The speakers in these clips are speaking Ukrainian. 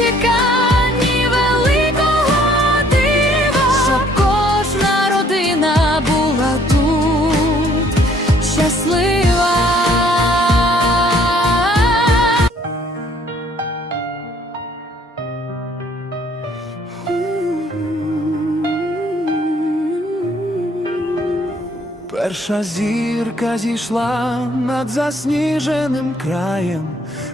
чеканні Перша зірка зійшла над засніженим краєм.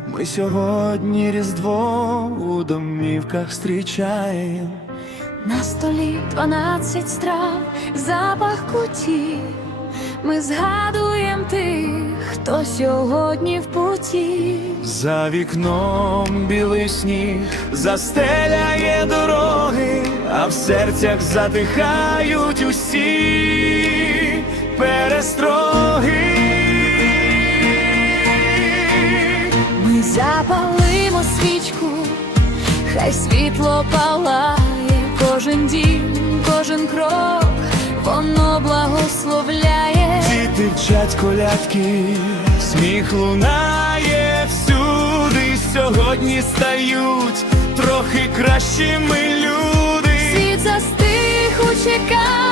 Ми сьогодні Різдво у домівках зустрічаєм. На столі дванадцять страв, запах куті. Ми згадуємо тих, хто сьогодні в путі. За вікном білий сніг застеляє дороги, а в серцях затихають усі перестроги. Ми запалимо свічку, хай світло палає, кожен дім, кожен крок, воно благословляє. Діти вчать колядки, сміх лунає всюди. Сьогодні стають трохи кращими люди. Світ застиг у чеканні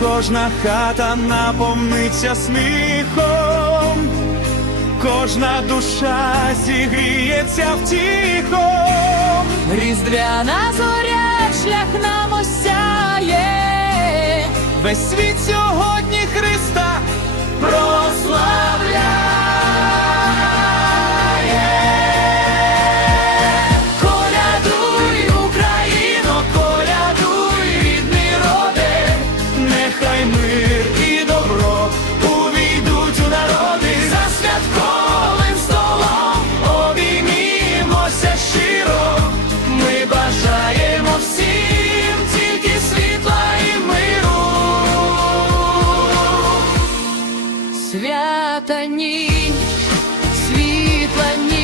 кожна хата наповниться сміхом, кожна душа зігріється втіхом. Різдвяна зоря шлях нам осяє. Весь світ сьогодні свята ніч, світла ніч.